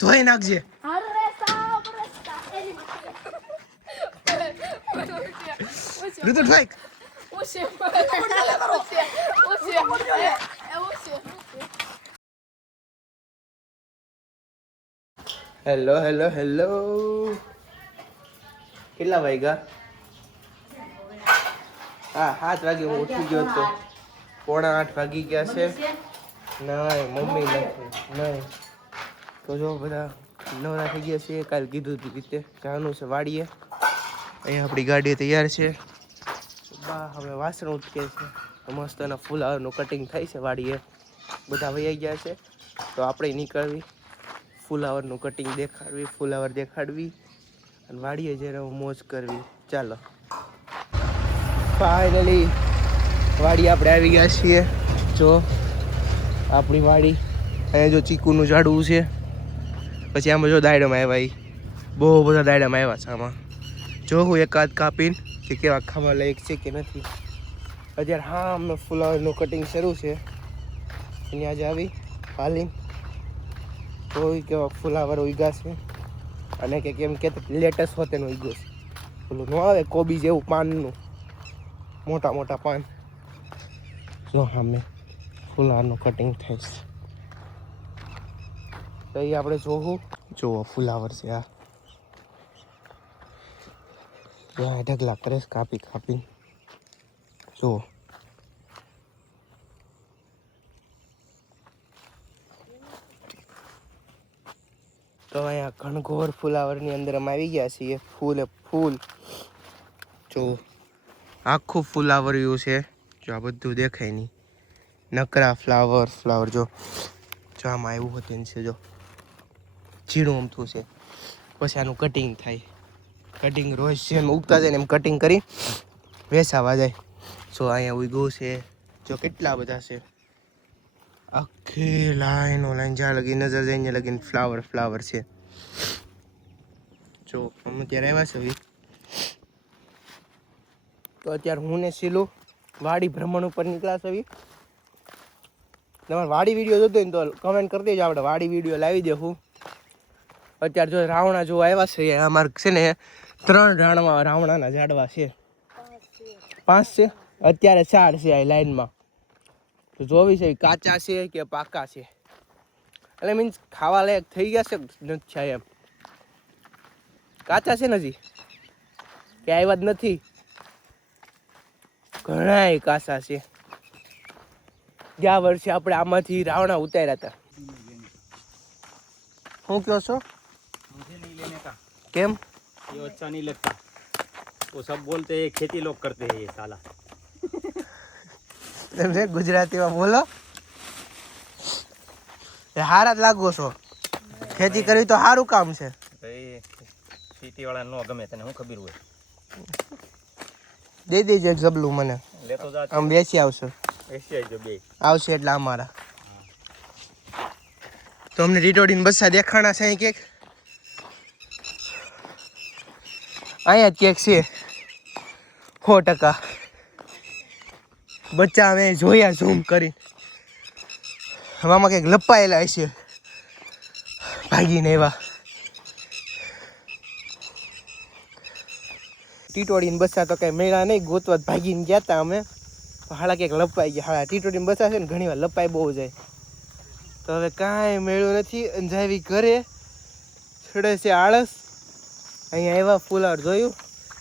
ધોઈ નાખજે. ઋતુ ઠોક. Hello hello hello. કેટલા વાગ્યા? હા 7 વાગે હું ઉઠી ગયો હતો. 7:45 વાગી ગયા છે. નહીં મમ્મી નથી નહીં. તો જો બધા નવરા થઈ ગયા છે. કાલે કીધું હતું રીતે જવાનું છે વાડીએ. અહીંયા આપણી ગાડી તૈયાર છે. બા હવે વાસણ ઉટકે છે. મસ્ત એના ફુલાવરનું કટિંગ થાય છે વાડીએ. બધા વૈયા ગયા છે તો આપણે નીકળવી, ફુલાવરનું કટિંગ દેખાડવી, ફુલાવર દેખાડવી અને વાડીએ જઈને મોજ કરવી. ચાલો ફાઇનલી વાડી આપણે આવી ગયા છીએ. જો આપણી વાડી. અહીંયા જો ચીકુનું ઝાડવું છે. પછી આમાં જો દાયડામાં આવ્યા. બહુ બધા દાયડામાં આવ્યા છે આમાં. જો હું એકાદ કાપીને કે કેવા ખાવા લાયક છે કે નથી. અત્યારે હા અમે ફુલાવરનું કટિંગ શરૂ છે. એની આજે આવી હાલીને જોઈ કેવા ફુલાવર ઉગ્યા છે. અને કે કેમ કે લેટેસ્ટ હોતે નું ઉગ્યો છે. પેલું ન આવે કોબી જેવું પાનનું મોટા મોટા પાન. જો સામે ફુલાવરનું કટિંગ થાય છે. તો એ આપણે જોવું. જોવો ફુલાવર છે આ. ત્યાં ઢગલા કરે કાપી કાપી. જુઓ તો અહીંયા ઘનઘોર ફુલાવરની અંદર અમે આવી ગયા છીએ. ફૂલે ફૂલ જો આખું ફુલાવરિયું છે. જો આ બધું દેખાય નહીં. નકરા ફ્લાવર જો આમાં આવ્યું હતું છે. જો ઝીણું અમથું છે. પછી આનું કટિંગ થાય. કટિંગ રોજ જેમ ઉગતા જાય ને એમ કટિંગ કરી વેચાવા જાય. જો અહીંયા ઉગ્યું છે. જો કેટલા બધા છે. આખી લાઈનો લાઈન જ્યાં લગી નજર જઈને લગીને ફ્લાવર છે. જો અમે ત્યારે આવ્યા છે તો અત્યારે હું ને શીલું વાડી ભ્રમણ ઉપર નીકળ્યા છે. તમારે વાડી વિડીયો જોતો હોય ને તો કમેન્ટ કરી દેજો. આપણે વાડી વિડીયો લાવી દેવું. અત્યારે જો રાવણા જો આવ્યા છે. અમારે છે ને 3 રાવણાના ઝાડવા છે. 5 છે અત્યારે. 4 છે આ લાઈનમાં. તો જોવી છે કાચા છે કે પાકા છે. એટલે મીન્સ ખાવા લાયક થઈ ગયા છે નથી થયા એમ. કાચા છે ને હજી કે આવ્યા જ નથી. ઘણાય કાચા છે. ગયા વર્ષે આપણે આમાંથી રાવણા ઉતાર્યા હતા. શું કહો છો? કેમ? ये अच्छा नहीं लगता. वो सब बोलते हैं खेती लोग करते हैं ये साला. તમે ગુજરાતીમાં બોલો. હારા જ લાગો છો. ખેતી કરવી તો સારું કામ છે. ખેતી વાળા નો ગમે તને શું ખબર હોય. દઈ દેજો એક જબલું મને. લેતો જા. આમ બેસી આવશે. બેસી આવજો બે. આવશે એટલે અમારા. તો અમને રીટોડીને બસ્સા દેખાણા છે અહીં ક્યાંક. અહીંયા જ ક્યાંક છે 100%. બચ્ચા અમે જોયા ઝૂમ કરી. હવામાં કંઈક લપાયેલા હશે ભાગીને એવા. ટીટોડીને બસા તો કઈ મેળા નહીં. ગોતવા ભાગીને ગયા હતા અમે. હાડા ક્યાંક લપાઈ ગયા. હાડા ટીટોડીને બસા છે ને ઘણી વાર લપાઈ બહુ જાય. તો હવે કાંઈ મેળ્યું નથી. અંજાવી ઘરે છડે છે આળસ. અહીંયા એવા ફૂલાર જોયું.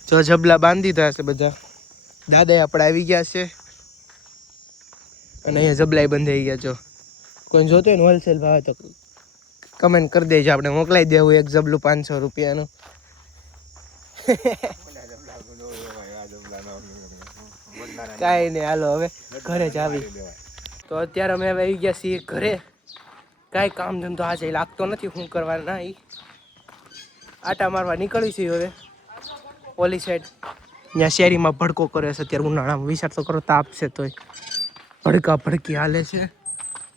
જો જબલા બાંધી દીધા છે બધા. દાદા આપણે આવી ગયા છે. અને અહીંયા જબલાઈ બંધાઈ ગયા. જો કોઈ જોતો હોય ને હોલસેલ ભાવે તો કમેન્ટ કરી દેજો. આપણે મોકલાઈ દેવું એક જબલું 500 રૂપિયાનું. કાંઈ નહીં હાલો હવે ઘરે જ આવી. તો અત્યારે અમે હવે આવી ગયા છીએ ઘરે. કાંઈ કામ ધંધો આજે લાગતો નથી. શું કરવા ના આટા મારવા નીકળી છીએ હવે ઓલી સાઈડ. ત્યાં શેરીમાં ભડકો કરે છે અત્યારે ઉનાળામાં. વિચાર તો કરો તાપ છે તોય ભડકી હાલે છે.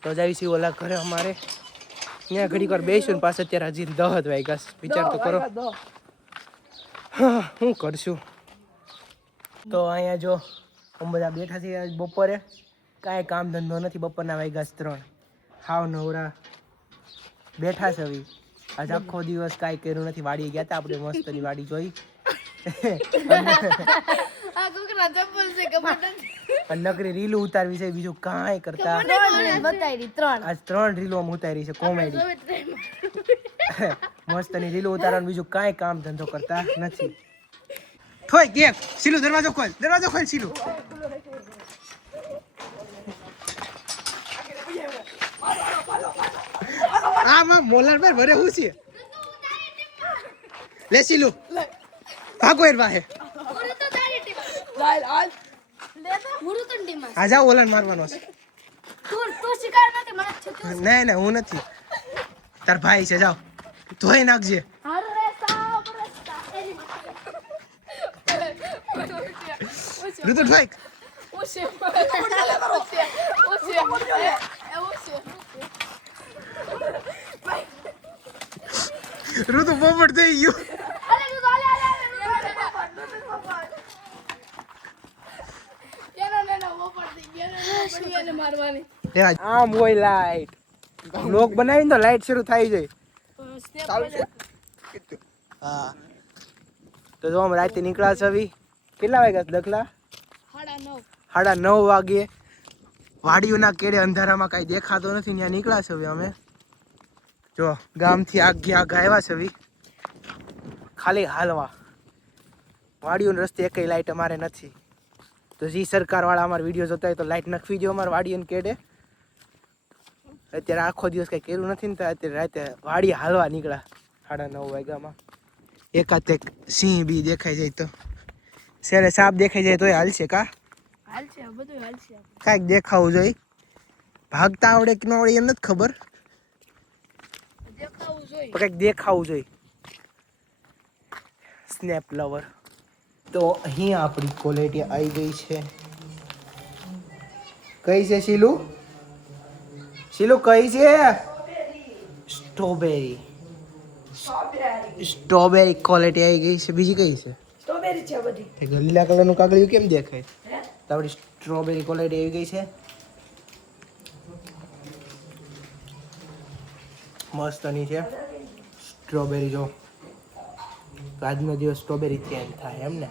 તો જાવી છીએ ઓલા ઘરે અમારે. ત્યાં ઘડીક વાર બેસીશું ને પાછા અત્યારે હજી 10 વાગ્યા. વિચાર તો કરો. હા શું કરશું. તો અહીંયા જો અમે બધા બેઠા છીએ બપોરે. કાંઈ કામ ધંધો નથી. બપોરના વાગ્યા 3. હાવ નવરા બેઠા છે હવે. આજ આખો દિવસ કાંઈ કર્યું નથી. વાડીએ ગયા હતા આપણે, મસ્તની વાડી જોઈ. અને નકરી રીલું ઉતારવી છે, બીજું કાંઈ કરતા. આજ 3 રીલો આમ ઉતારી છે કોમેડી. મસ્તની રીલું ઉતારવાનું, બીજું કાંઈ કામ ધંધો કરતા નથી. થોય કેક સીલુ દરવાજો ખોલ સીલુ. આમાં મોલાર પર ભરે હું છે. લે સીલુ ભાગો એર વાહે. આ જાઓ ઓલાન મારવાનો છે. નહીં હું નથી, તાર ભાઈ છે. જાઓ ધોઈ નાખજે. ઋતુ ભાઈ ઋતુ પોપટ થઈ ગયું. આમ હોય લાઈટ. બ્લોગ બનાવીને તો લાઈટ શરૂ થઈ જાય. હા તો જો અમે રાતે નીકળ્યા છે. હવે કેટલા વાગ્યા દખલા? 9:30 વાગે. વાડીઓના કેડે અંધારામાં કાંઈ દેખાતો નથી, ત્યાં નીકળ્યા છે હવે અમે. જો ગામથી આગે આવ્યા છે હવે, ખાલી હાલવા. વાડીઓના રસ્તે એકઈ લાઈટ અમારે નથી. તો જે સરકારવાળા અમારા વિડીયો જોતા હોય તો લાઈટ નખવી દો અમારા વાડીઓને કેડે. અત્યારે આખો દિવસ કંઈ કર્યું નથી ને, તો અત્યારે રાતે વાડી હાલવા નીકળ્યા 9:30 વાગ્યામાં. એકાદ એક સિંહ બી દેખાઈ જાય તો, શેરે સાપ દેખાઈ જાય તોય હાલશે. કાંઈક દેખાવું જોઈએ. ભાગતા આવડે કે ન આવડે એમ નથી ખબર, કંઈક દેખાવું જોઈએ. Snap lover. તો અહીં આપણી ક્વોલિટી આવી ગઈ છે. કઈ છે શીલુ? કઈ છે? સ્ટ્રોબેરી ક્વોલિટી આવી ગઈ છે. બીજી કઈ છે? સ્ટ્રોબેરી છે બધી. લીલા કલરનું કાગળિયું કેમ દેખાય? તો આપણી સ્ટ્રોબેરી ક્વોલિટી આવી ગઈ છે. મસ્તની છે સ્ટ્રોબેરી. જો આજનો દિવસ સ્ટ્રોબેરી થી એમ થાય એમ ને.